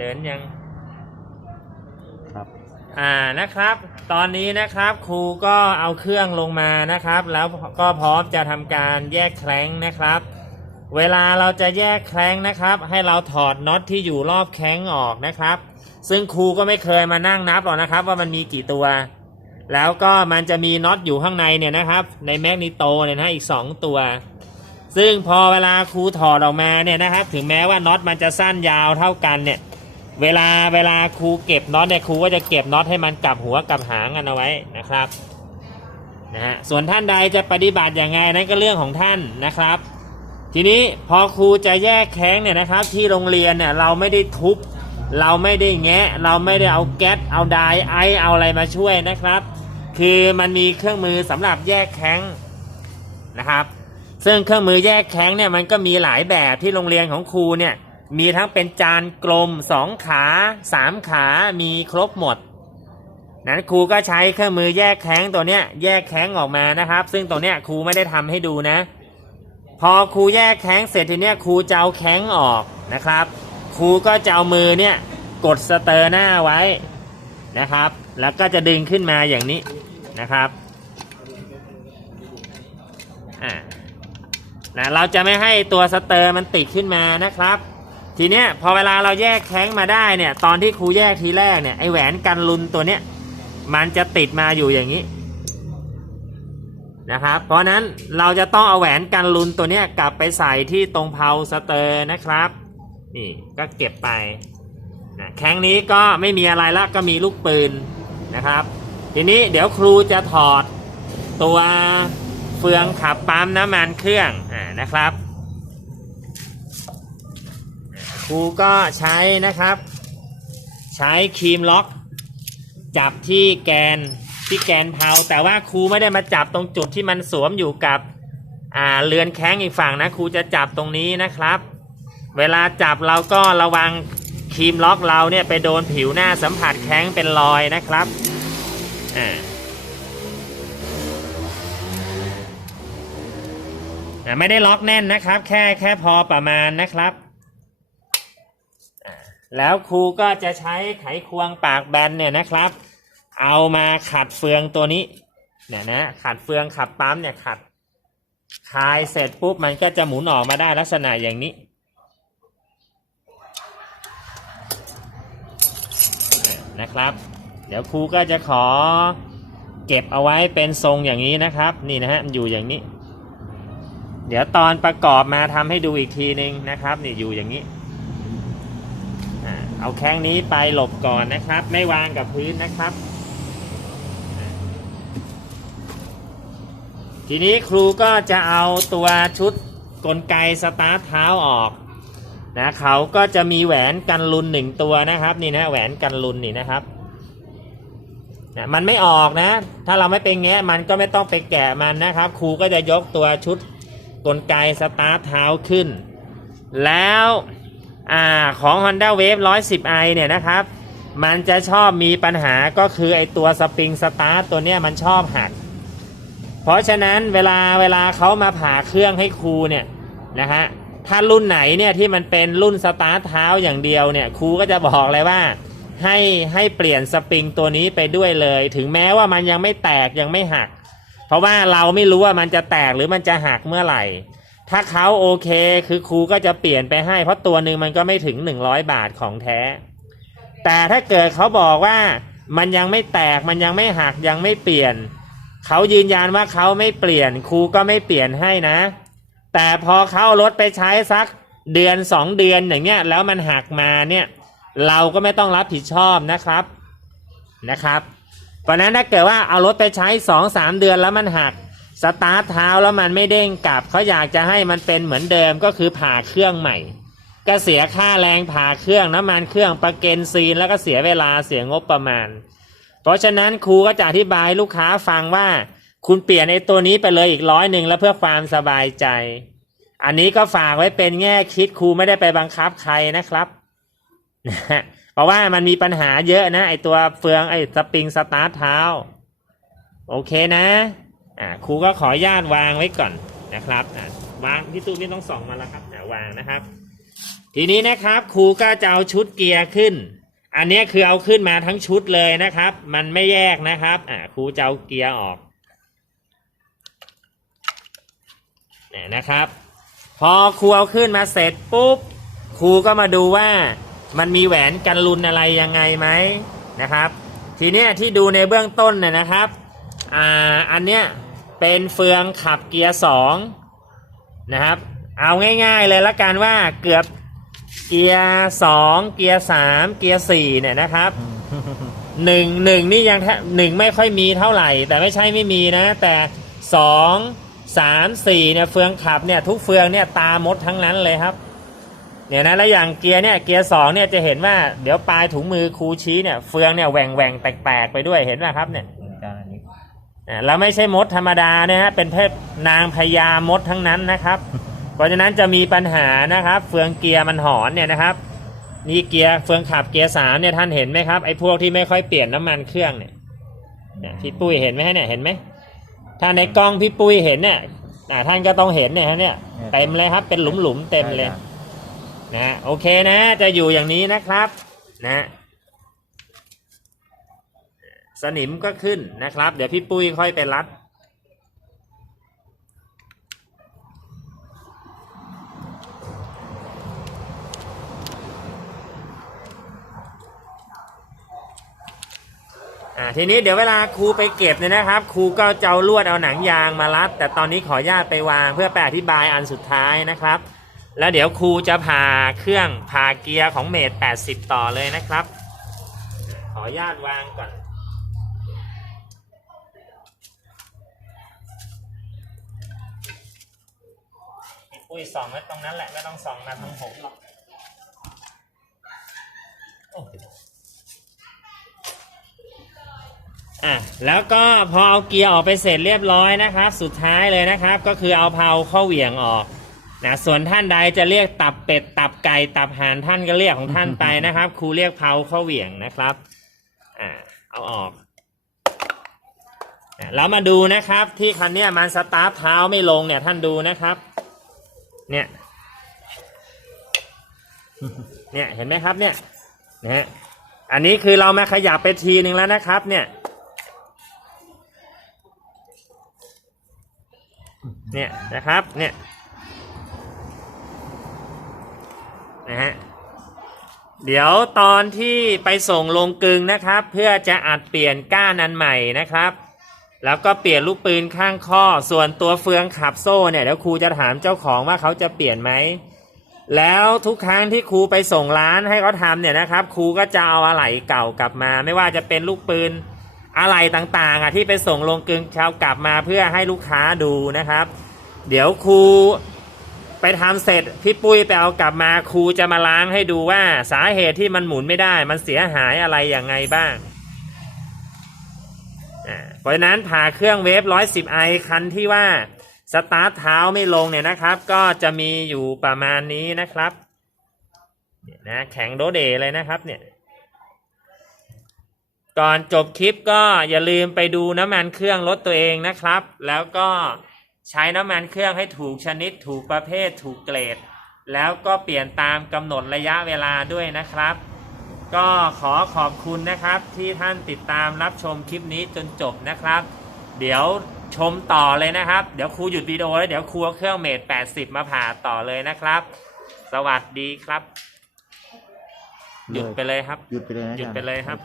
เดินยังครับ อ่านะครับ ตอนนี้นะครับครูก็เอาเครื่องลงมานะครับ แล้วก็พร้อมจะทำการแยกแคล้งนะครับ เวลาเราจะแยกแคล้งนะครับ ให้เราถอดน็อตที่อยู่รอบแคล้งออกนะครับ ซึ่งครูก็ไม่เคยมานั่งนับหรอกนะครับ ว่ามันมีกี่ตัว แล้วก็มันจะมีน็อตอยู่ข้างในเนี่ยนะครับ ในแมกนิโตเนี่ยนะอีก 2 ตัวซึ่งพอเวลาครูถอดออกมาเนี่ยนะครับ ถึงแม้ว่าน็อตมันจะสั้นยาวเท่ากันเนี่ย เวลาเวลาครูเก็บน็อตเนี่ยครูก็จะเก็บน็อตให้มันกลับหัวกลับหางกันเอาไว้นะครับนะฮะส่วนท่านใดจะปฏิบัติอย่างไงนั่นก็เรื่องของท่านนะครับ ทีนี้พอครูจะแยกแข้งเนี่ยนะครับ ที่โรงเรียนเนี่ยเราไม่ได้ทุบ เราไม่ได้แงะ เราไม่ได้เอาแก๊สเอาไดไอเอาอะไรมาช่วยนะครับ คือมันมีเครื่องมือสำหรับแยกแข้งนะครับ ซึ่งเครื่องมือแยกแข้งเนี่ยมันก็มีหลายแบบที่โรงเรียนของครูเนี่ย มีทั้งเป็นจานกลมสองขาสามขามีครบหมด นั้นครูก็ใช้เครื่องมือแยกแข้งตัวเนี้ยแยกแข้งออกมานะครับ ซึ่งตัวเนี้ยครูไม่ได้ทำให้ดูนะ พอครูแยกแข้งเสร็จทีเนี้ยครูจะเอาแข้งออกนะครับ ครูก็จะเอามือเนี่ยกดสเตอร์หน้าไว้นะครับ แล้วก็จะดึงขึ้นมาอย่างนี้นะครับอ่านะเราจะไม่ให้ตัวสเตอร์มันติดขึ้นมานะครับ ทีเนี้ยพอเวลาเราแยกแข้งมาได้เนี่ยตอนที่ครูแยกทีแรกเนี่ยไอแหวนกันลุนตัวเนี้ยมันจะติดมาอยู่อย่างนี้นะครับเพราะนั้นเราจะต้องเอาแหวนกันลุนตัวเนี้ยกลับไปใส่ที่ตรงเพาสเตอร์นะครับนี่ก็เก็บไปนะแข้งนี้ก็ไม่มีอะไรละก็มีลูกปืนนะครับ ทีนี้เดี๋ยวครูจะถอดตัวเฟืองขับปั๊มน้ำมันเครื่องอ่านะครับ ครูก็ใช้นะครับ ใช้ครีมล็อก จับที่แกนที่แกนเพาแต่ว่าครูไม่ได้มาจับตรงจุดที่มันสวมอยู่กับอ่าเรือนแข้งอีกฝั่งนะครูจะจับตรงนี้นะครับ เวลาจับเราก็ระวังครีมล็อกเราเนี่ยไปโดนผิวหน้าสัมผัสแข้งเป็นรอยนะครับอ่าไม่ได้ล็อกแน่นนะครับ แค่แค่พอประมาณนะครับ แล้วครูก็จะใช้ไขควงปากแบนเนี่ยนะครับ เอามาขัดเฟืองตัวนี้เนี่ยนะขัดเฟืองขับปั๊มเนี่ยขัดคลายเสร็จปุ๊บมันก็จะหมุนออกมาได้ลักษณะอย่างนี้นะครับ เดี๋ยวครูก็จะขอเก็บเอาไว้เป็นทรงอย่างนี้นะครับ นี่นะฮะอยู่อย่างนี้ เดี๋ยวตอนประกอบมาทำให้ดูอีกทีนึงนะครับ นี่อยู่อย่างนี้ เอาแข้งนี้ไปหลบก่อนนะครับ ไม่วางกับพื้นนะครับ ทีนี้ครูก็จะเอาตัวชุดกลไกสตาร์ทเท้าออกนะเขาก็จะมีแหวนกันลุนหนึ่งตัวนะครับนี่นะแหวนกันลุนนี่นะครับนะมันไม่ออกนะ ถ้าเราไม่เป็นแงะมันก็ไม่ต้องไปแกะมันนะครับ ครูก็จะยกตัวชุดกลไกสตาร์ทเท้าขึ้น แล้ว อ่าของ Honda Wave 110i เนี่ยนะครับ มันจะชอบมีปัญหาก็คือไอตัวสปริงสตาร์ทตัวเนี้ยมันชอบหัก เพราะฉะนั้นเวลาเวลาเขามาผ่าเครื่องให้ครูเนี่ยนะฮะถ้ารุ่นไหนเนี่ยที่มันเป็นรุ่นสตาร์ทเท้าอย่างเดียวเนี่ยครูก็จะบอกเลยว่า ให้ให้เปลี่ยนสปริงตัวนี้ไปด้วยเลย ถึงแม้ว่ามันยังไม่แตกยังไม่หัก เพราะว่าเราไม่รู้ว่ามันจะแตกหรือมันจะหักเมื่อไหร่ ถ้าเขาโอเค คือครูก็จะเปลี่ยนไปให้ เพราะตัวหนึ่งมันก็ไม่ถึง100บาทของแท้ แต่ถ้าเกิดเขาบอกว่ามันยังไม่แตกมันยังไม่หักยังไม่เปลี่ยน เขายืนยันว่าเขาไม่เปลี่ยนครูก็ไม่เปลี่ยนให้นะ แต่พอเขารถไปใช้สักเดือนสองเดือนอย่างเงี้ยแล้วมันหักมาเนี่ยเราก็ไม่ต้องรับผิดชอบนะครับนะครับ เพราะนั้นถ้าเกิดว่าเอารถไปใช้สองสามเดือนแล้วมันหัก สตาร์ทเท้าแล้วมันไม่เด้งกลับเขาอยากจะให้มันเป็นเหมือนเดิมก็คือผ่าเครื่องใหม่ ก็เสียค่าแรงผ่าเครื่องน้ำมันเครื่องประเกนซีนแล้วก็เสียเวลาเสียงบประมาณ เพราะฉะนั้นครูก็จะอธิบายลูกค้าฟังว่า คุณเปลี่ยนไอ้ตัวนี้ไปเลยอีกร้อยหนึ่งแล้วเพื่อความสบายใจ อันนี้ก็ฝากไว้เป็นแง่คิดครูไม่ได้ไปบังคับใครนะครับเพราะว่ามันมีปัญหาเยอะนะไอตัวเฟืองไอสปริงสตาร์ทเท้า โอเคนะ อ่าครูก็ขออนุญาตวางไว้ก่อนนะครับอ่าวางพี่ตู้ไม่ต้องส่องมาแล้วครับอ่าวางนะครับ ทีนี้นะครับครูก็จะเอาชุดเกียร์ขึ้น อันนี้คือเอาขึ้นมาทั้งชุดเลยนะครับ มันไม่แยกนะครับอ่าครูจะเอาเกียร์ออกเนี่ยนะครับ พอครูเอาขึ้นมาเสร็จปุ๊บครูก็มาดูว่ามันมีแหวนกันลุนอะไรยังไงไหมนะครับ ทีเนี้ยที่ดูในเบื้องต้นเนี่ยนะครับ อ่าอันเนี้ยเป็นเฟืองขับเกียร์สองนะครับ เอาง่ายๆเลยละกันว่าเกือบเกียร์สองเกียร์สามเกียร์สี่เนี่ยนะครับหนึ่งหนึ่งนี่ยังแทบหนึ่งไม่ค่อยมีเท่าไหร่ แต่ไม่ใช่ไม่มีนะ แต่สองสามสี่เนี่ยเฟืองขับเนี่ยทุกเฟืองเนี่ยตามดทั้งนั้นเลยครับเนี่ยนะแล้วอย่างเกียร์เนี่ยเกียร์สองเนี่ยจะเห็นว่าเดี๋ยวปลายถุงมือครูชี้เนี่ยเฟืองเนี่ยแหว่งแหว่งๆแตกๆไปด้วยเห็นไหมครับเนี่ย แล้วไม่ใช่มดธรรมดานะฮะเป็นเพศนางพญามดทั้งนั้นนะครับ เพราะฉะนั้นจะมีปัญหานะครับ เฟืองเกียร์มันหอนเนี่ยนะครับ นี่เกียร์เฟืองขับเกียร์สามเนี่ยท่านเห็นไหมครับไอ้พวกที่ไม่ค่อยเปลี่ยนน้ำมันเครื่องเนี่ยเนี่ยพี่ปุ้ยเห็นไหมฮะเนี่ยเห็นไหมถ้าในกล้องพี่ปุ้ยเห็นเนี่ยอ่าท่านก็ต้องเห็นเนี่ยฮะเนี่ยเต็มเลยครับเป็นหลุมๆเต็มเลยนะโอเคนะจะอยู่อย่างนี้นะครับนะ สนิมก็ขึ้นนะครับ เดี๋ยวพี่ปุ้ยค่อยไปรัดอ่าทีนี้เดี๋ยวเวลาครูไปเก็บเนี่ยนะครับ ครูก็จะเอาลวดเอาหนังยางมารัด แต่ตอนนี้ขออนุญาตไปวางเพื่อไปอธิบายอันสุดท้ายนะครับ แล้วเดี๋ยวครูจะผ่าเครื่องผ่าเกียร์ของเมท80 ต่อเลยนะครับ ขออนุญาตวางก่อน อุ้ยสองไว้ตรงนั้นแหละไม่ต้องสองมาทางผมหรอกอะแล้วก็พอเอาเกียร์ออกไปเสร็จเรียบร้อยนะครับ สุดท้ายเลยนะครับ ก็คือเอาเพลาเข้าเหวี่ยงออกนะส่วนท่านใดจะเรียกตับเป็ดตับไก่ตับห่านท่านก็เรียกของท่านไปนะครับ ครูเรียกเพลาเข้าเหวี่ยงนะครับอ่าเอาออกอแล้วมาดูนะครับที่คันเนี้ยมันสตาร์ทเท้าไม่ลงเนี่ยท่านดูนะครับ เนี่ย เนี่ยเห็นไหมครับเนี่ยนะฮะอันนี้คือเรามาขยับไปทีหนึ่งแล้วนะครับ เนี่ย เนี่ยนะครับ เนี่ยนะฮะเดี๋ยวตอนที่ไปส่งลงกึงนะครับ เพื่อจะอัดเปลี่ยนก้านอันใหม่นะครับ แล้วก็เปลี่ยนลูกปืนข้างข้อ ส่วนตัวเฟืองขับโซ่เนี่ยเดี๋ยวครูจะถามเจ้าของว่าเขาจะเปลี่ยนไหม แล้วทุกครั้งที่ครูไปส่งร้านให้เขาทำเนี่ยนะครับ ครูก็จะเอาอะไหล่เก่ากลับมา ไม่ว่าจะเป็นลูกปืนอะไหล่ต่างๆอะที่ไปส่งลงกึงเช้ากลับมาเพื่อให้ลูกค้าดูนะครับ เดี๋ยวครูไปทำเสร็จพี่ปุ้ยไปเอากลับมาครูจะมาล้างให้ดูว่าสาเหตุที่มันหมุนไม่ได้ มันเสียหายอะไรอย่างไงบ้าง เพราะฉะนั้นผ่าเครื่องเวฟ 110ไอคันที่ว่าสตาร์ทเท้าไม่ลงเนี่ยนะครับ ก็จะมีอยู่ประมาณนี้นะครับเนี่ยนะแข็งโดเดเลยนะครับเนี่ยก่อนจบคลิปก็อย่าลืมไปดูน้ำมันเครื่องรถตัวเองนะครับ แล้วก็ใช้น้ำมันเครื่องให้ถูกชนิดถูกประเภทถูกเกรด แล้วก็เปลี่ยนตามกำหนดระยะเวลาด้วยนะครับ ก็ขอขอบคุณนะครับที่ท่านติดตามรับชมคลิปนี้จนจบนะครับ เดี๋ยวชมต่อเลยนะครับ เดี๋ยวครูหยุดวิดีโอแล้วเดี๋ยวครูเอาเครื่องเมท80 มาผ่าต่อเลยนะครับ สวัสดีครับ หยุดไปเลยครับ หยุดไปเลยนะหยุดอาจาร ไปเลยครับ